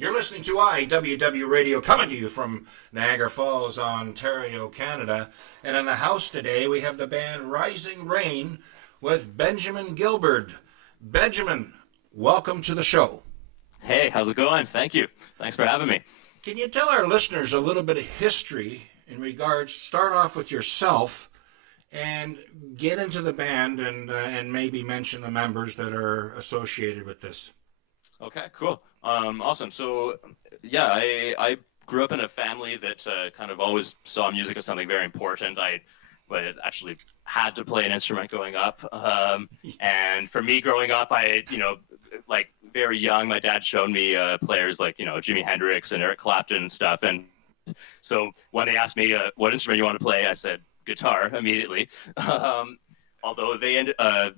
You're listening to IWW Radio, coming to you from Niagara Falls, Ontario, Canada. And in the house today, we have the band Rising Rain with Benjamin Gilbert. Benjamin, welcome to the show. Hey, how's it going? Thank you. Thanks for having me. Can you tell our listeners a little bit of history in regards, start off with yourself and get into the band and maybe mention the members that are associated with this? Okay, cool. Awesome. So, yeah, I grew up in a family that kind of always saw music as something very important. I actually had to play an instrument growing up. And for me growing up, like very young, my dad showed me players like, Jimi Hendrix and Eric Clapton and stuff. And so when they asked me what instrument you want to play, I said guitar immediately. Although they ended up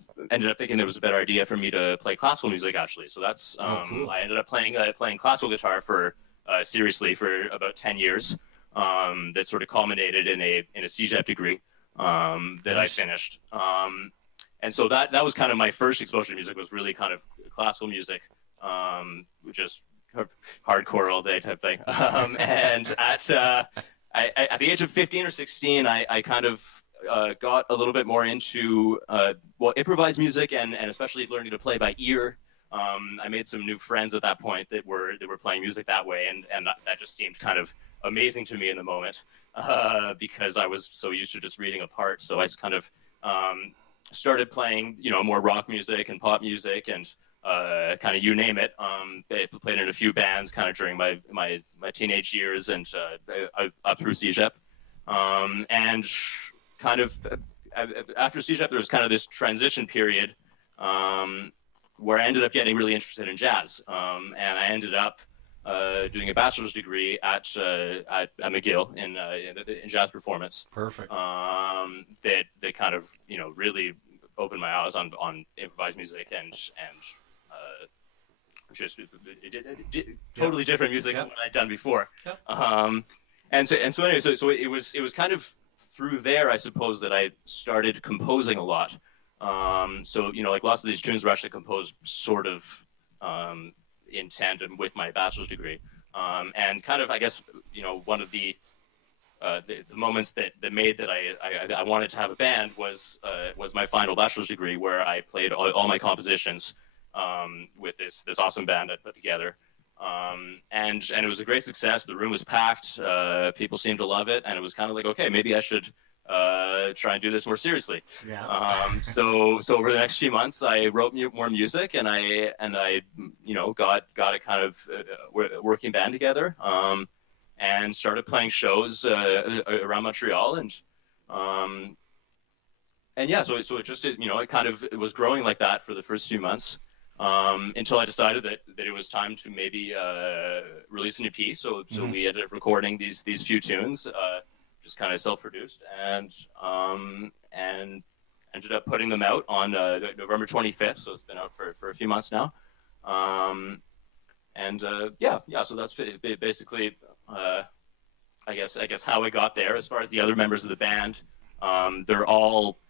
thinking it was a better idea for me to play classical music, actually. So that's cool. I ended up playing classical guitar for seriously for about 10 years. That sort of culminated in a CJEP degree that I finished. And so that was kind of my first exposure to music, was really kind of classical music, which is hardcore all day type thing. And at the age of 15 or 16, I kind of got a little bit more into improvised music and especially learning to play by ear. I made some new friends at that point that were playing music that way, and that just seemed kind of amazing to me in the moment, because I was so used to just reading a part. So I kind of started playing, more rock music and pop music and kind of you name it. I played in a few bands kind of during my teenage years and up through CJEP. And kind of after CJEP, there was kind of this transition period where I ended up getting really interested in jazz. And I ended up doing a bachelor's degree at McGill in jazz performance. Perfect. That kind of really opened my eyes on improvised music and just totally different music than what I'd done before. Yep. And so anyway, so it was kind of through there, I suppose, that I started composing a lot. So like lots of these tunes were actually composed sort of in tandem with my bachelor's degree. And kind of, I guess, one of the moments that made that I wanted to have a band was my final bachelor's degree, where I played all my compositions with this awesome band I put together. And it was a great success. The room was packed. People seemed to love it, and it was kind of like, okay, maybe I should try and do this more seriously. Yeah. So over the next few months, I wrote more music, and I got a kind of working band together, and started playing shows around Montreal, and yeah, so it just it was growing like that for the first few months. Until I decided that it was time to maybe release an EP. So we ended up recording these few tunes, just kind of self-produced, and ended up putting them out on November 25th. So it's been out for a few months now. So that's basically I guess how I got there. As far as the other members of the band, they're all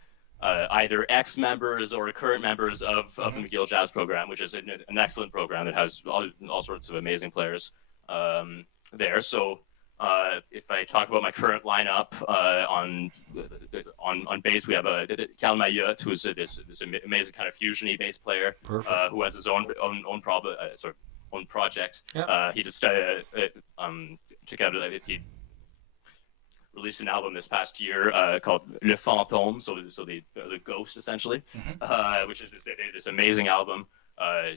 either ex-members or current members of the McGill Jazz Program, which is an excellent program that has all sorts of amazing players there. So if I talk about my current lineup, on bass, we have Cal Mayotte, who's this amazing kind of fusion-y bass player, who has his own project. Yep. He just he released an album this past year called Le Fantôme, so the ghost, essentially, which is this amazing album. Then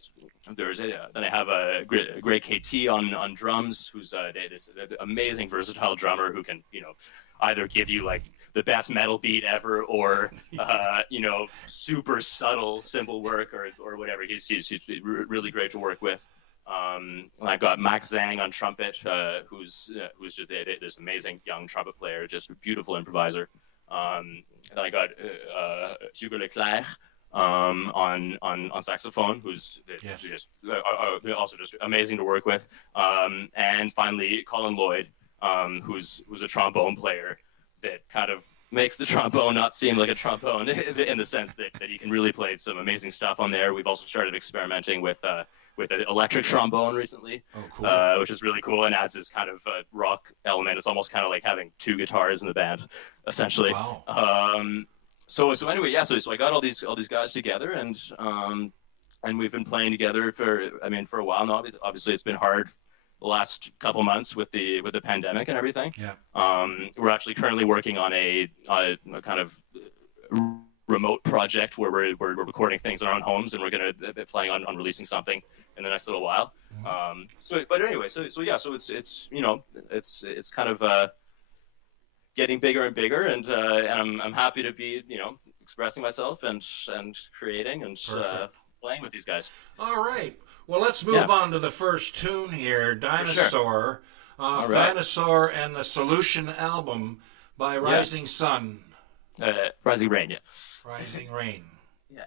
I have Greg KT on drums, who's this amazing versatile drummer who can either give you like the best metal beat ever, or super subtle cymbal work or whatever. He's really great to work with. And I've got Max Zhang on trumpet, who's just this amazing young trumpet player, just a beautiful improviser. And I got Hugo Leclerc on saxophone, who's just also just amazing to work with. And finally, Colin Lloyd, who's a trombone player that kind of makes the trombone not seem like a trombone in the sense that he can really play some amazing stuff on there. We've also started experimenting with with an electric trombone recently, which is really cool and adds this kind of rock element. It's almost kind of like having two guitars in the band, essentially. Wow. So anyway, yeah. So I got all these guys together, and we've been playing together for a while now. Obviously, it's been hard the last couple months with the pandemic and everything. Yeah. We're actually currently working on a kind of remote project where we're recording things in our own homes, and we're going to be planning on releasing something in the next little while. But anyway, so yeah, so it's it's kind of getting bigger and bigger, and I'm happy to be expressing myself and creating and playing with these guys. All right. Well, let's move on to the first tune here, Dinosaur, All right. Dinosaur and the Solution album by Rising Sun. Rising Rain, yeah. Rising Rain. Yeah.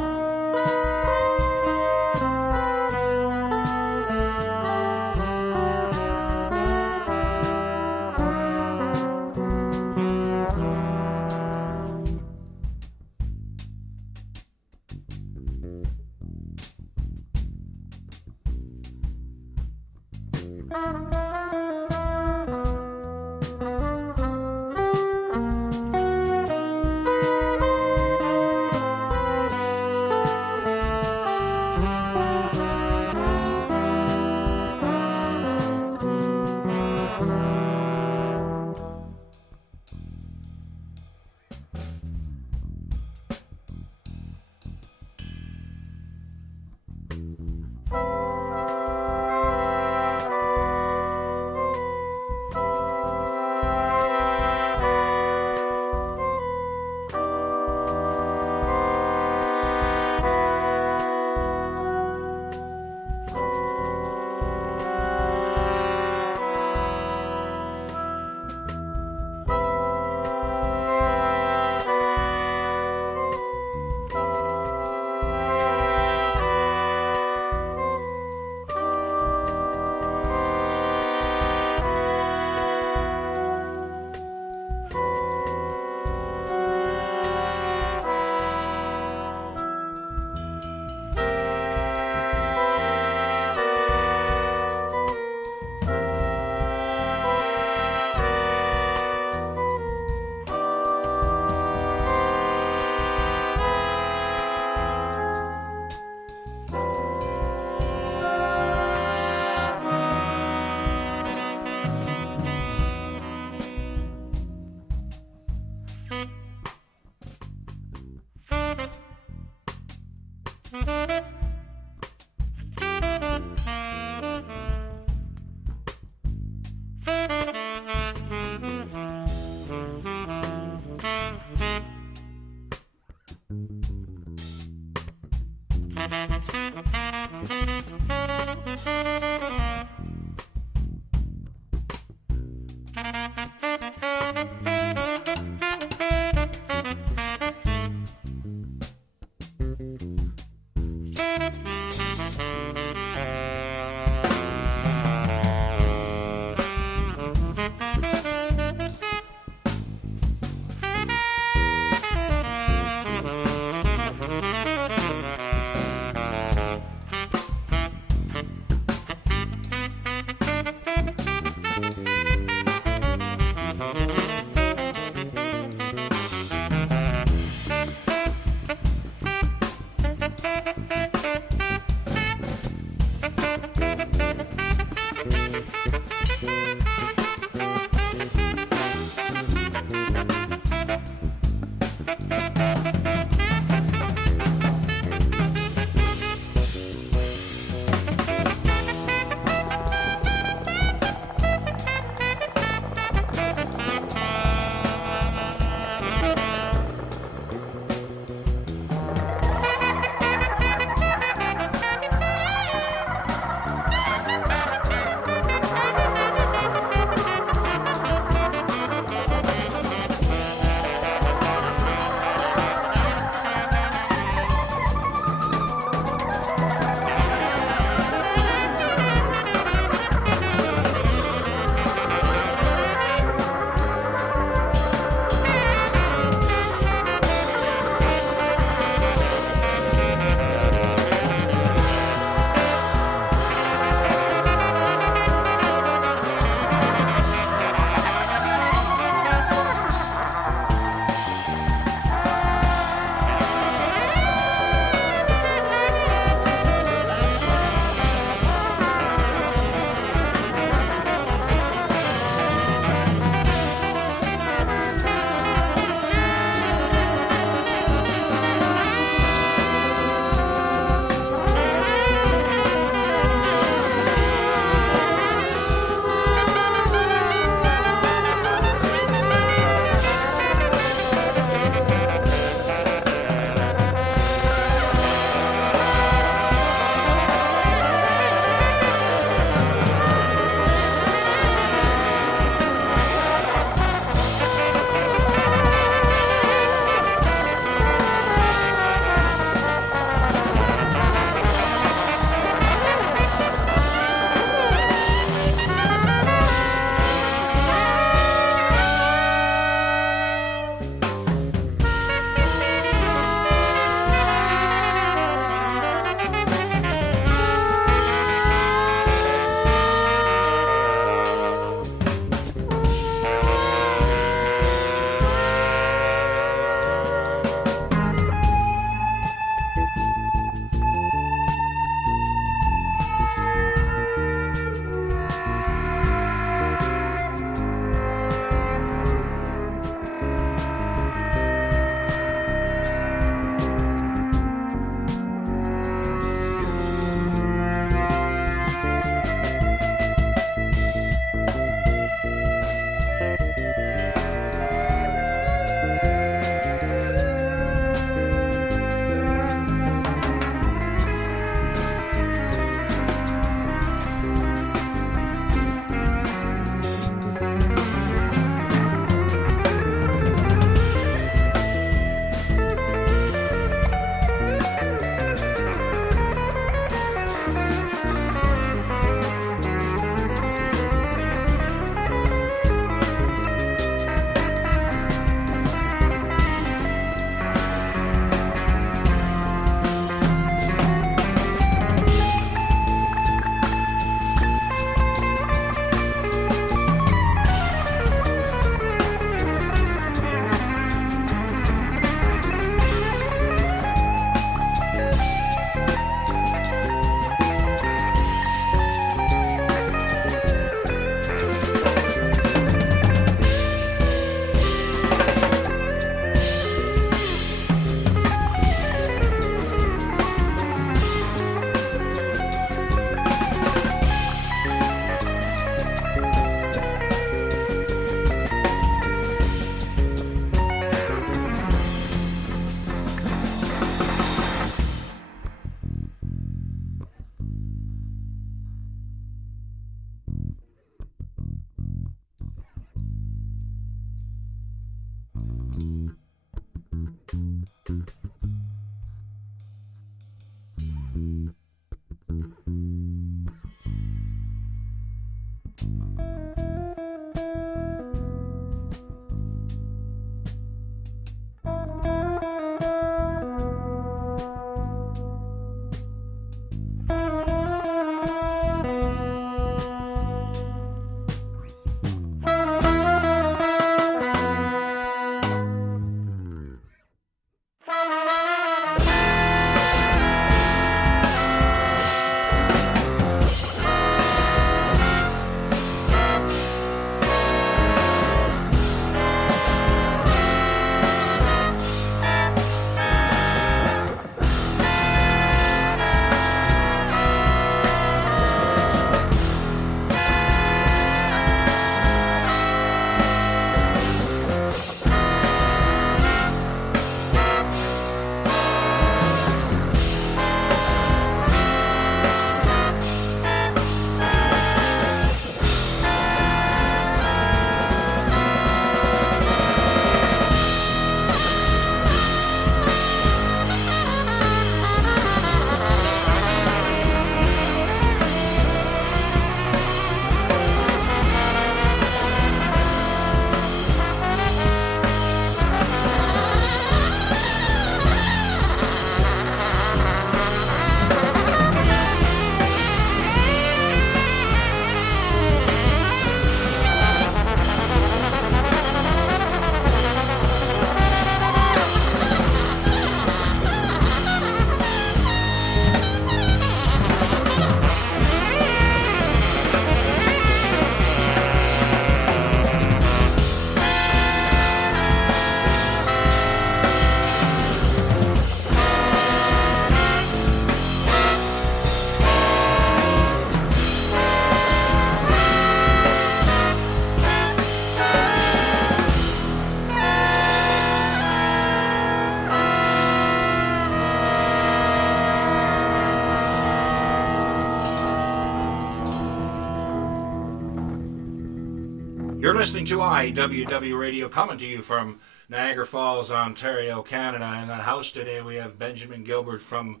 You're listening to INTERVEIW Radio, coming to you from Niagara Falls, Ontario, Canada. In the house today we have Benjamin Gilbert from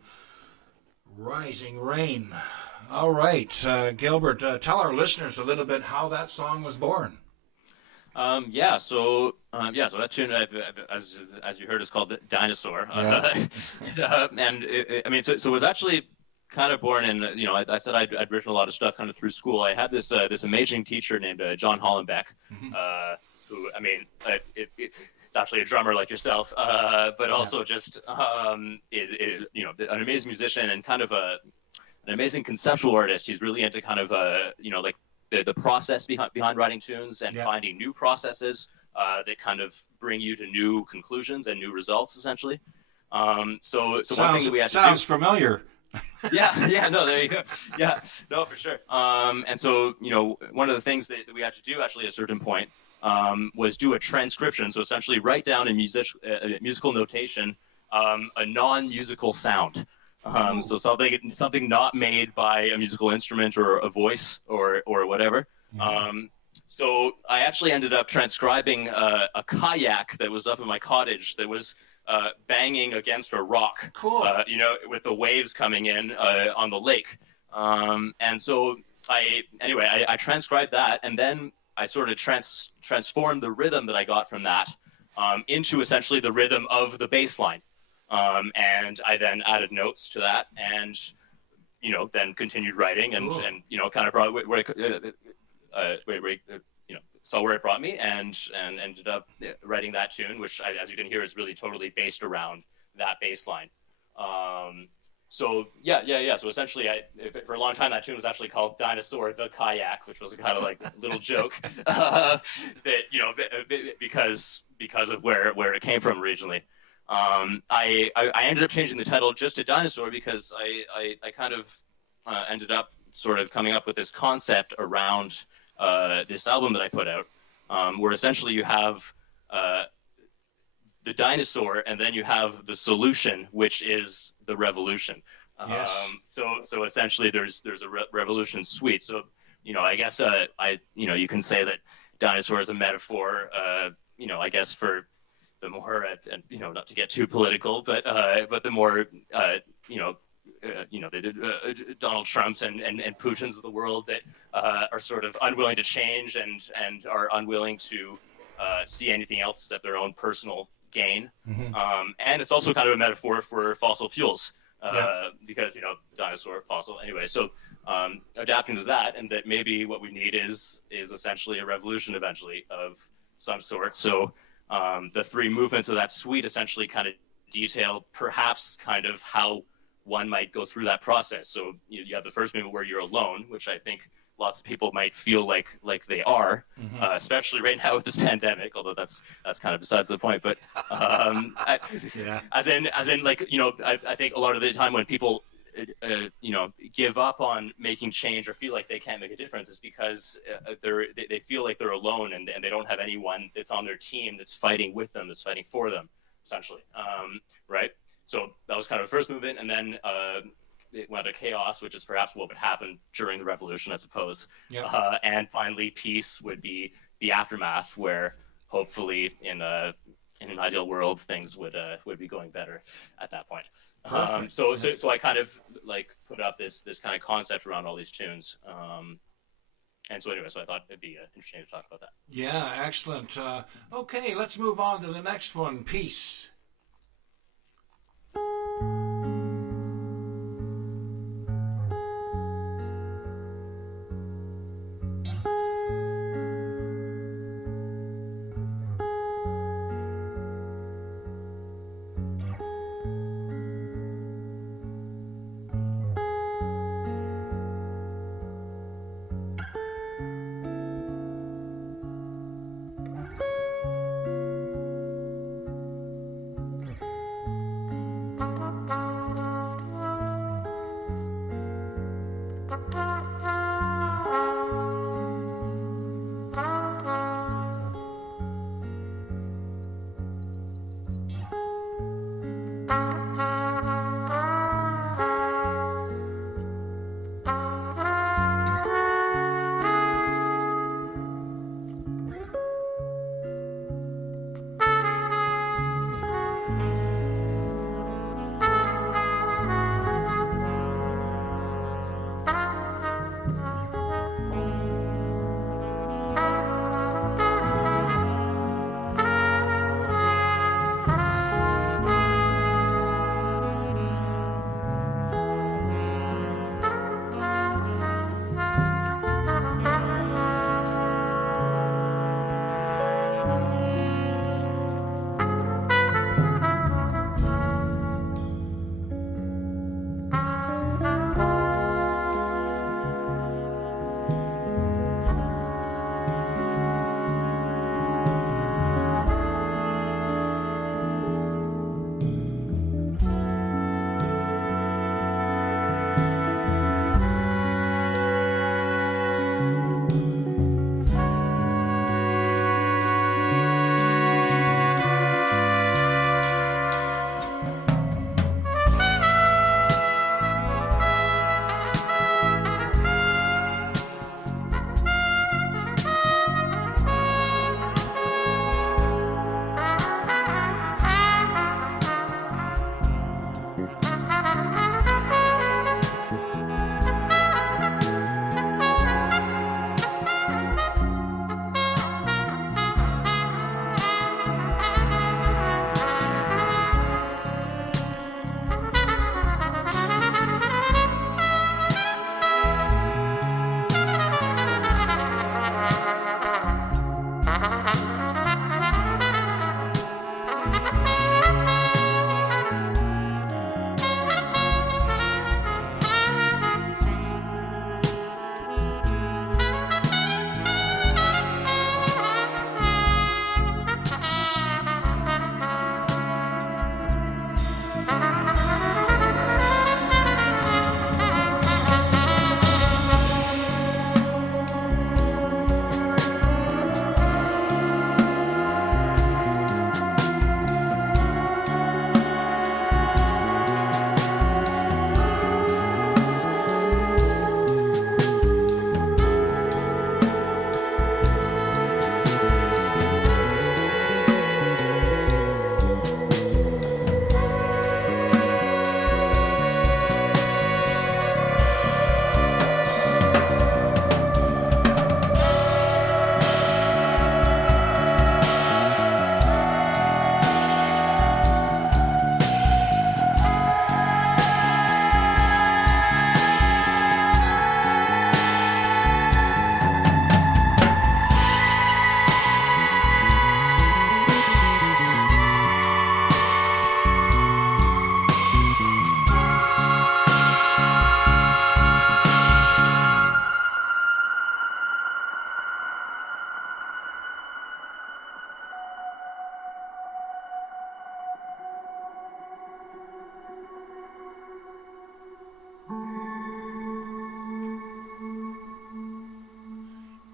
Rising Rain. All right, Gilbert, tell our listeners a little bit how that song was born. So that tune, as you heard, is called Dinosaur. Yeah. So it was actually kind of born in, I said I'd written a lot of stuff kind of through school. I had this amazing teacher named John Hollenbeck, who, it's actually a drummer like yourself, but also just is an amazing musician and kind of an amazing conceptual artist. He's really into kind of the process behind writing tunes and finding new processes that kind of bring you to new conclusions and new results, essentially. So one thing that we had to do... Sounds familiar. No, there you go. Yeah, no, for sure. And so, one of the things that we had to do actually at a certain point was do a transcription. So essentially write down in musical notation a non-musical sound. So something not made by a musical instrument or a voice or whatever. So I actually ended up transcribing a kayak that was up in my cottage that was banging against a rock, cool. With the waves coming in on the lake. And so I transcribed that, and then I sort of transformed the rhythm that I got from that into essentially the rhythm of the bass line. And I then added notes to that, and then continued writing, and kind of brought saw where it brought me, and ended up writing that tune, which, as you can hear, is really totally based around that bass line. So essentially, for a long time, that tune was actually called "Dinosaur the Kayak," which was a kind of like little joke that because of where it came from originally. I ended up changing the title just to Dinosaur because I kind of ended up sort of coming up with this concept around this album that I put out, where essentially you have the dinosaur, and then you have the solution, which is the revolution. Yes. So essentially, there's a revolution suite. So I guess you can say that dinosaur is a metaphor. I guess for the more not to get too political, but the more Donald Trump's and Putin's of the world that are sort of unwilling to change and are unwilling to see anything else except their own personal gain. And it's also kind of a metaphor for fossil fuels because, dinosaur, fossil, anyway. So adapting to that, and that maybe what we need is essentially a revolution eventually of some sort. So the three movements of that suite essentially kind of detail perhaps kind of how one might go through that process. So you have the first movement where you're alone, which I think lots of people might feel like they are, especially right now with this pandemic. Although that's kind of besides the point. But as in, like, I think a lot of the time when people give up on making change or feel like they can't make a difference is because they feel like they're alone and they don't have anyone that's on their team that's fighting with them, that's fighting for them, essentially. Right. So that was kind of the first movement, and then it went to chaos, which is perhaps what would happen during the revolution, I suppose. And finally, peace would be the aftermath, where hopefully in an ideal world things would be going better at that point. So I kind of like put up this kind of concept around all these tunes. And so anyway, so I thought it'd be interesting to talk about that. Yeah, excellent. Okay, let's move on to the next one, Peace.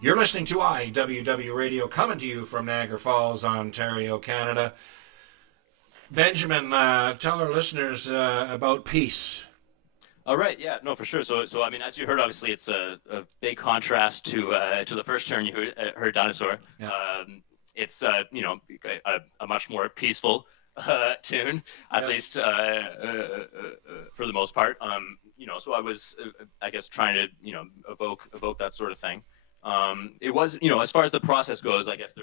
You're listening to IWW Radio, coming to you from Niagara Falls, Ontario, Canada. Benjamin, tell our listeners about Peace. All right, yeah, no, for sure. So I mean, as you heard, obviously, it's a big contrast to the first turn you heard Dinosaur. Yeah. It's you know, a much more peaceful tune, at least for the most part. You know, so I was, I guess, trying to, you know, evoke that sort of thing. It was, you know, as far as the process goes, I guess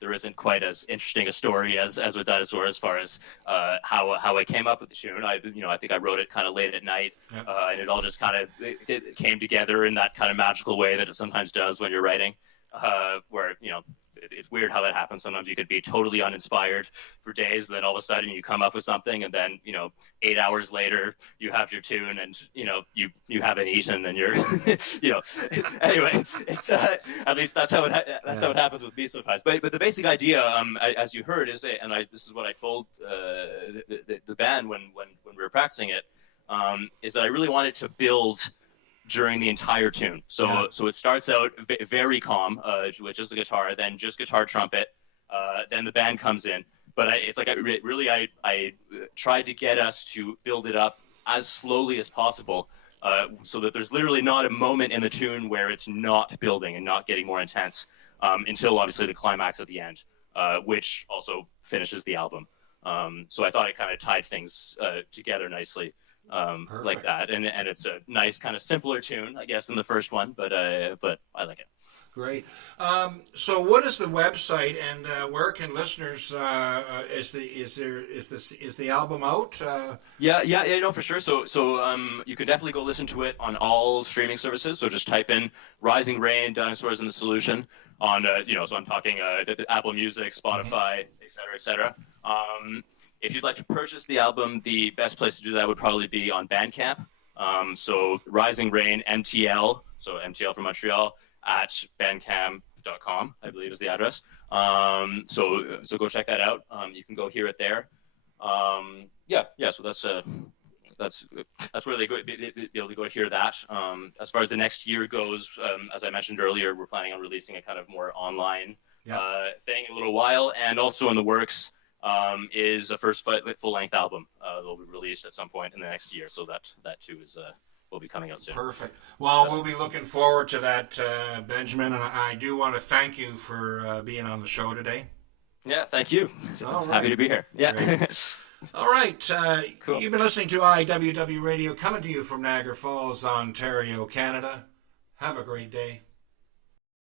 there isn't quite as interesting a story as with Dinosaur as far as how I came up with the tune. I think I wrote it kind of late at night, and it all just kind of it came together in that kind of magical way that it sometimes does when you're writing, where, you know, it's weird how that happens. Sometimes you could be totally uninspired for days, then all of a sudden you come up with something, and then, you know, 8 hours later you have your tune, and, you know, you haven't eaten, and you're you know, anyway, it's at least that's how it happens with me sometimes. But the basic idea, as you heard, is, and this is what I told the band when we were practicing it, is that I really wanted to build during the entire tune. So it starts out very calm, with just the guitar, then just guitar, trumpet, then the band comes in. But it's like I tried to get us to build it up as slowly as possible, so that there's literally not a moment in the tune where it's not building and not getting more intense, until obviously the climax at the end, which also finishes the album. So I thought it kind of tied things together nicely. Like that, and it's a nice kind of simpler tune, I guess, than the first one, but I like it. Great. So what is the website, and where can listeners is the album out? Yeah, no, for sure. So you can definitely go listen to it on all streaming services. So just type in Rising Rain, Dinosaurs in the Solution on so I'm talking Apple Music, Spotify, et cetera. If you'd like to purchase the album, the best place to do that would probably be on Bandcamp. So Rising Rain MTL, so MTL from Montreal, at bandcamp.com, I believe is the address. So go check that out. You can go hear it there. So that's where they be able to go hear that. As far as the next year goes, as I mentioned earlier, we're planning on releasing a kind of more online thing in a little while, and also in the works is a first full-length album that'll be released at some point in the next year. So that too will be coming out soon. Perfect. Well, we'll be looking forward to that, Benjamin, and I do want to thank you for being on the show today. Yeah, thank you. All right. Happy to be here. Yeah. All right. Cool. You've been listening to IWW Radio, coming to you from Niagara Falls, Ontario, Canada. Have a great day.